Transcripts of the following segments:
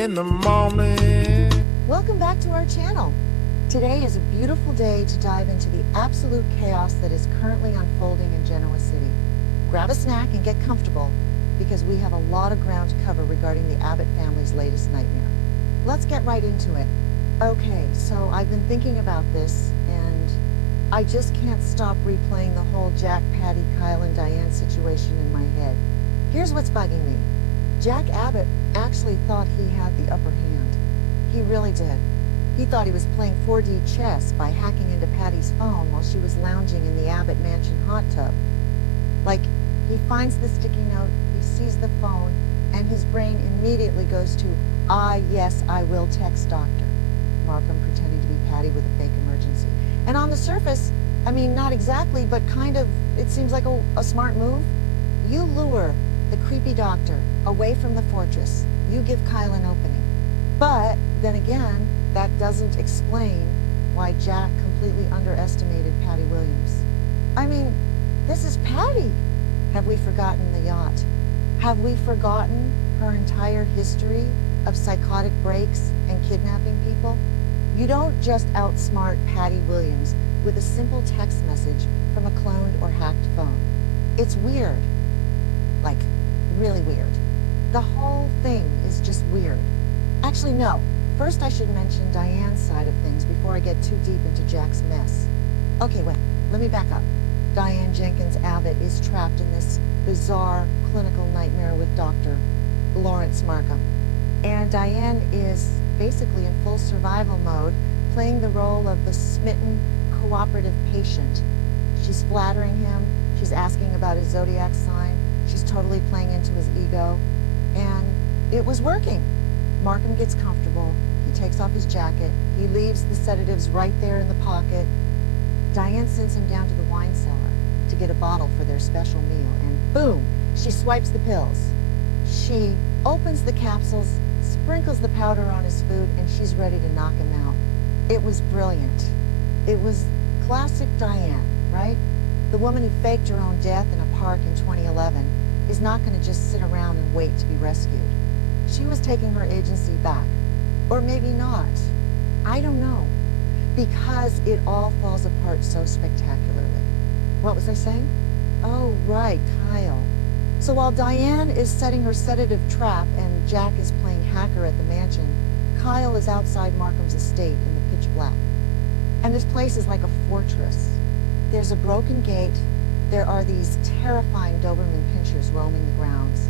in the morning. Welcome back to our channel. Today is a beautiful day to dive into the absolute chaos that is currently unfolding in Genoa City. Grab a snack and get comfortable because we have a lot of ground to cover regarding the Abbott family's latest nightmare. Let's get right into it. Okay, so I've been thinking about this and I just can't stop replaying the whole Jack, Patty, Kyle, and Diane situation in my head. Here's what's bugging me. Jack Abbott actually thought he had the upper hand. He really did. He thought he was playing 4D chess by hacking into Patty's phone while she was lounging in the Abbott mansion hot tub. Like, he finds the sticky note, he sees the phone, and his brain immediately goes to, yes, I will text Doctor. Markham pretending to be Patty with a fake emergency. And on the surface, I mean, not exactly, but kind of, it seems like a smart move. You lure the creepy doctor away from the fortress. You give Kyle an opening. But then again, that doesn't explain why Jack completely underestimated Patty Williams. I mean, this is Patty. Have we forgotten the yacht? Have we forgotten her entire history of psychotic breaks and kidnapping people? You don't just outsmart Patty Williams with a simple text message from a cloned or hacked phone. It's weird. Like, really weird. The whole thing is just weird. Actually, no. First, I should mention Diane's side of things before I get too deep into Jack's mess. Okay, wait. Let me back up. Diane Jenkins Abbott is trapped in this bizarre clinical nightmare with Dr. Lawrence Markham. And Diane is basically in full survival mode, playing the role of the smitten, cooperative patient. She's flattering him. She's asking about his zodiac sign. She's totally playing into his ego. And it was working. Markham gets comfortable. He takes off his jacket. He leaves the sedatives right there in the pocket. Diane sends him down to the wine cellar to get a bottle for their special meal. And boom, she swipes the pills. She opens the capsules, sprinkles the powder on his food, and she's ready to knock him out. It was brilliant. It was classic Diane, right? The woman who faked her own death in a park in 2011 is not going to just sit around and wait to be rescued. She was taking her agency back. Or maybe not. I don't know. Because it all falls apart so spectacularly. What was I saying? Oh, right, Kyle. So while Diane is setting her sedative trap and Jack is playing hacker at the mansion, Kyle is outside Markham's estate in the pitch black. And this place is like a fortress. There's a broken gate. There are these terrifying Doberman pinschers roaming the grounds.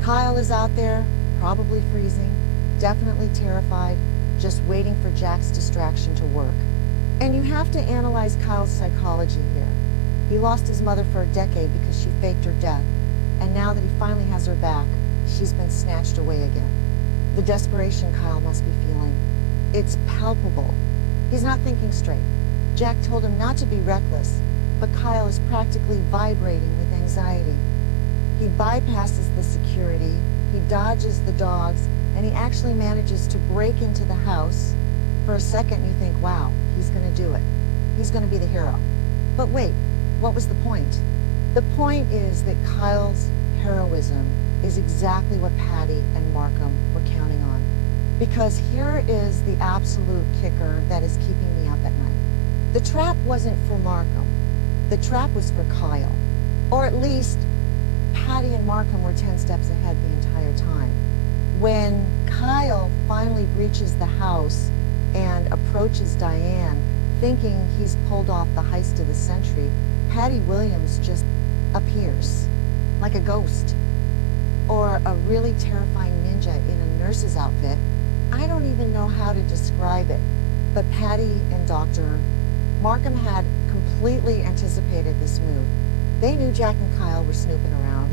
Kyle is out there, probably freezing, definitely terrified, just waiting for Jack's distraction to work. And you have to analyze Kyle's psychology here. He lost his mother for a decade because she faked her death. And now that he finally has her back, she's been snatched away again. The desperation Kyle must be feeling. It's palpable. He's not thinking straight. Jack told him not to be reckless, but Kyle is practically vibrating with anxiety. He bypasses the security, he dodges the dogs, and he actually manages to break into the house. For a second you think, wow, he's gonna do it. He's gonna be the hero. But wait, what was the point? The point is that Kyle's heroism is exactly what Patty and Markham were counting on. Because here is the absolute kicker that is keeping me up at night. The trap wasn't for Markham. The trap was for Kyle. Or at least, Patty and Markham were 10 steps ahead the entire time. When Kyle finally breaches the house and approaches Diane, thinking he's pulled off the heist of the century, Patty Williams just appears like a ghost or a really terrifying ninja in a nurse's outfit. I don't even know how to describe it, but Patty and Dr. Markham had completely anticipated this move. They knew Jack and Kyle were snooping around.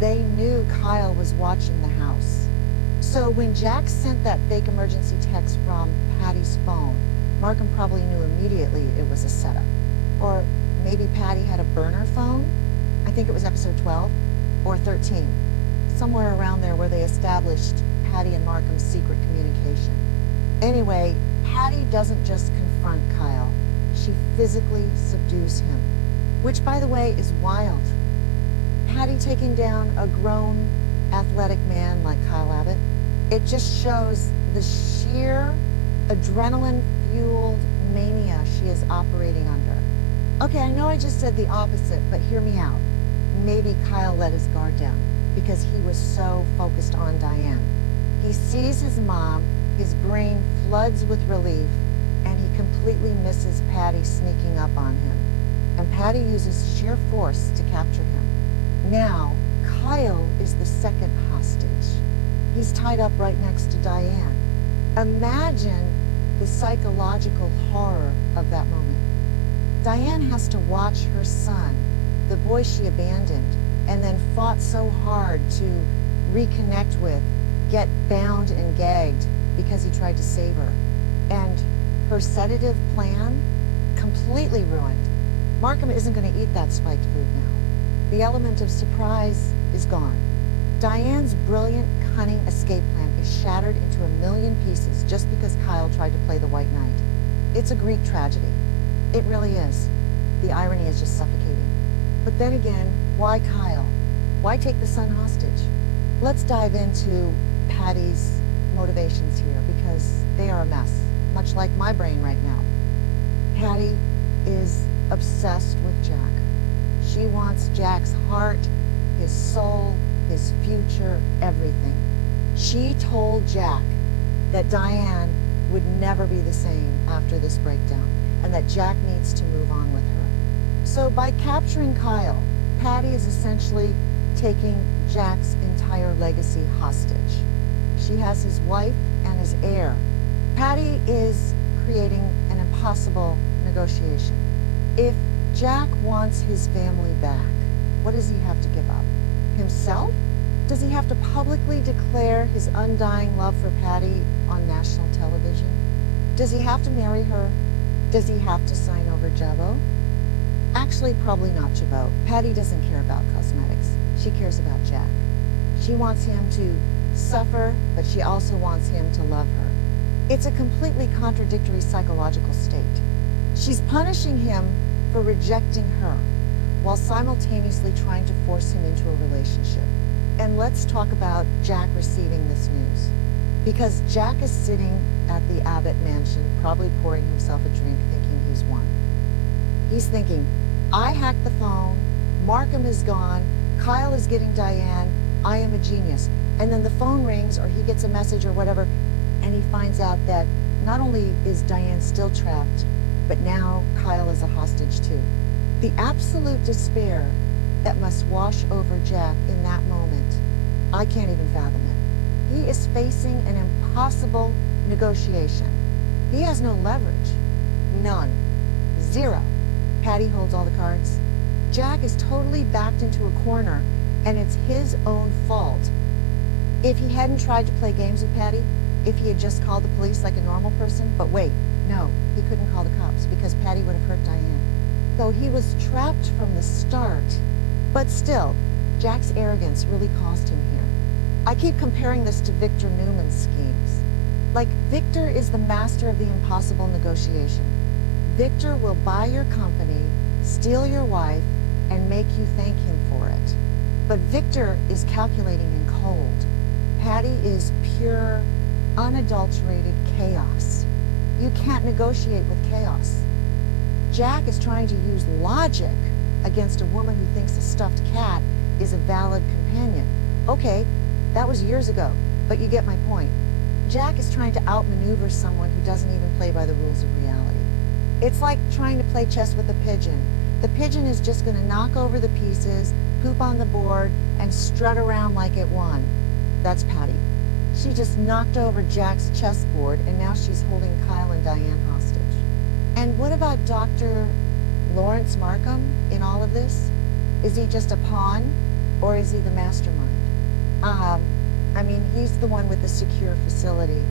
They knew Kyle was watching the house. So when Jack sent that fake emergency text from Patty's phone, Markham probably knew immediately it was a setup. Or maybe Patty had a burner phone? I think it was episode 12 or 13. Somewhere around there where they established Patty and Markham's secret communication. Anyway, Patty doesn't just confront Kyle. She physically subdues him. Which, by the way, is wild. Patty taking down a grown, athletic man like Kyle Abbott, It just shows the sheer adrenaline-fueled mania she is operating under. Okay, I know I just said the opposite, but hear me out. Maybe Kyle let his guard down because he was so focused on Diane. He sees his mom, his brain floods with relief, and he completely misses Patty sneaking up on him. And Patty uses sheer force to capture him. Now, Kyle is the second hostage. He's tied up right next to Diane. Imagine the psychological horror of that moment. Diane has to watch her son, the boy she abandoned, and then fought so hard to reconnect with, get bound and gagged because he tried to save her. And her sedative plan, completely ruined. Markham isn't going to eat that spiked food now. The element of surprise is gone. Diane's brilliant, cunning escape plan is shattered into a million pieces just because Kyle tried to play the White Knight. It's a Greek tragedy. It really is. The irony is just suffocating. But then again, why Kyle? Why take the son hostage? Let's dive into Patty's motivations here because they are a mess, much like my brain right now. Patty is obsessed with Jack. She wants Jack's heart, his soul, his future, everything. She told Jack that Diane would never be the same after this breakdown and that Jack needs to move on with her. So by capturing Kyle, Patty is essentially taking Jack's entire legacy hostage. She has his wife and his heir. Patty is creating an impossible negotiation. If Jack wants his family back, what does he have to give up? Himself? Does he have to publicly declare his undying love for Patty on national television? Does he have to marry her? Does he have to sign over Jabot? Actually, probably not Jabot. Patty doesn't care about cosmetics. She cares about Jack. She wants him to suffer, but she also wants him to love her. It's a completely contradictory psychological state. She's punishing him for rejecting her, while simultaneously trying to force him into a relationship. And let's talk about Jack receiving this news. Because Jack is sitting at the Abbott mansion, probably pouring himself a drink, thinking he's won. He's thinking, I hacked the phone, Markham is gone, Kyle is getting Diane, I am a genius. And then the phone rings or he gets a message or whatever, and he finds out that not only is Diane still trapped, but now Kyle is a hostage too. The absolute despair that must wash over Jack in that moment, I can't even fathom it. He is facing an impossible negotiation. He has no leverage. None. Zero. Patty holds all the cards. Jack is totally backed into a corner, and it's his own fault. If he hadn't tried to play games with Patty, if he had just called the police like a normal person, but wait, no, he couldn't call the cops because Patty would have hurt Diane. So he was trapped from the start. But still, Jack's arrogance really cost him here. I keep comparing this to Victor Newman's schemes. Like, Victor is the master of the impossible negotiation. Victor will buy your company, steal your wife, and make you thank him for it. But Victor is calculating in cold. Patty is pure, unadulterated chaos. You can't negotiate with chaos. Jack is trying to use logic against a woman who thinks a stuffed cat is a valid companion. Okay, that was years ago, but you get my point. Jack is trying to outmaneuver someone who doesn't even play by the rules of reality. It's like trying to play chess with a pigeon. The pigeon is just going to knock over the pieces, poop on the board, and strut around like it won. That's Patty. She just knocked over Jack's chessboard, and now she's holding Kyle and Diane hostage. And what about Dr. Lawrence Markham in all of this? Is he just a pawn, or is he the mastermind? I mean, he's the one with the secure facility.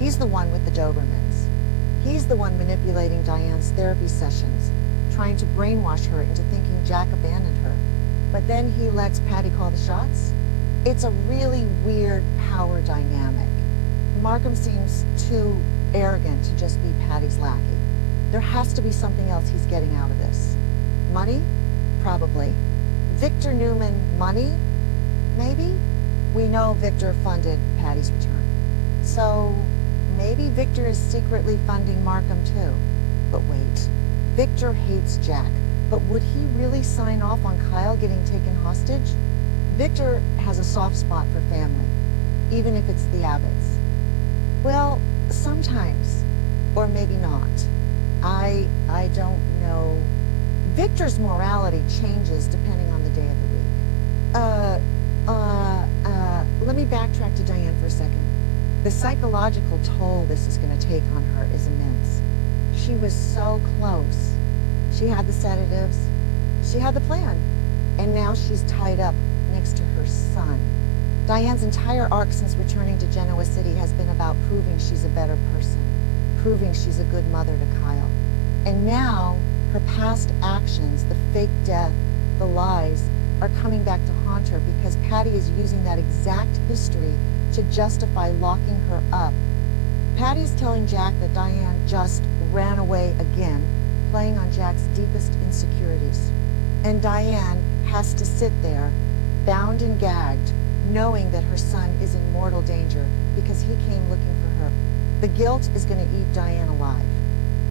He's the one with the Dobermans. He's the one manipulating Diane's therapy sessions, trying to brainwash her into thinking Jack abandoned her. But then he lets Patty call the shots. It's a really weird power dynamic. Markham seems too arrogant to just be Patty's lackey. There has to be something else he's getting out of this. Money? Probably. Victor Newman, money? Maybe? We know Victor funded Patty's return. So maybe Victor is secretly funding Markham too. But wait, Victor hates Jack, but would he really sign off on Kyle getting taken hostage? Victor has a soft spot for family, even if it's the Abbotts. Well, sometimes, or maybe not. I don't know. Victor's morality changes depending on the day of the week. Let me backtrack to Diane for a second. The psychological toll this is going to take on her is immense. She was so close. She had the sedatives. She had the plan. And now she's tied up next to her son. Diane's entire arc since returning to Genoa City has been about proving she's a better person, proving she's a good mother to Kyle. And now, her past actions, the fake death, the lies, are coming back to haunt her because Patty is using that exact history to justify locking her up. Patty is telling Jack that Diane just ran away again, playing on Jack's deepest insecurities. And Diane has to sit there, bound and gagged, knowing that her son is in mortal danger because he came looking for her. The guilt is going to eat Diane alive.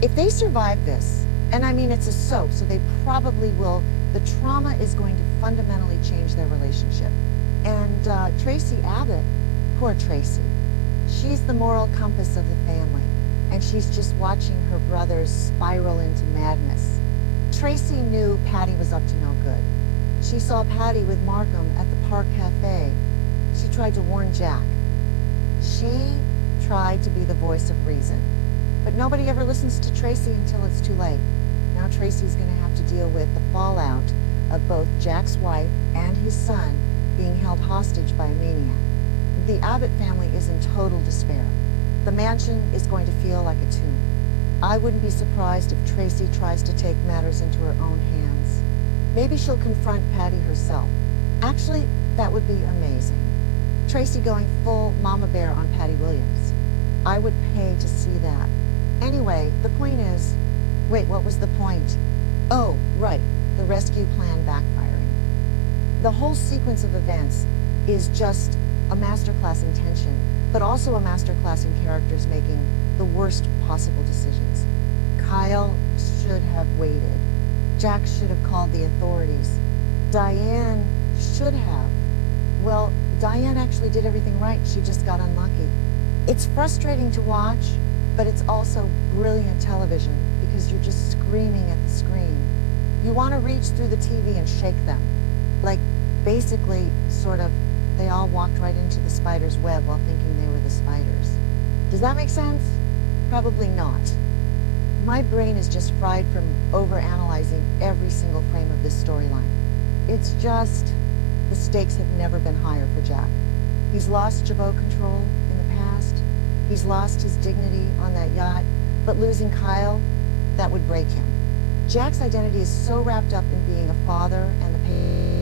If they survive this, and I mean it's a soap, so they probably will, the trauma is going to fundamentally change their relationship. And Tracy Abbott, poor Tracy, she's the moral compass of the family, and she's just watching her brothers spiral into madness. Tracy knew Patty was up to no good. She saw Patty with Markham at the Park Cafe. She tried to warn Jack. She tried to be the voice of reason. But nobody ever listens to Tracy until it's too late. Now Tracy's going to have to deal with the fallout of both Jack's wife and his son being held hostage by a maniac. The Abbott family is in total despair. The mansion is going to feel like a tomb. I wouldn't be surprised if Tracy tries to take matters into her own hands. Maybe she'll confront Patty herself. Actually, that would be amazing. Tracy going full mama bear on Patty Williams. I would pay to see that. Anyway, the point is, wait, what was the point? Oh, right, the rescue plan backfiring. The whole sequence of events is just a masterclass in tension, but also a masterclass in characters making the worst possible decisions. Kyle should have waited. Jack should have called the authorities. Diane should have. Well, Diane actually did everything right. She just got unlucky. It's frustrating to watch, but it's also brilliant television because you're just screaming at the screen. You want to reach through the TV and shake them. Like, basically, sort of, they all walked right into the spider's web while thinking they were the spiders. Does that make sense? Probably not. My brain is just fried from overanalyzing every single frame of this storyline. It's just, the stakes have never been higher for Jack. He's lost Jabot control in the past. He's lost his dignity on that yacht, but losing Kyle, that would break him. Jack's identity is so wrapped up in being a father and the pain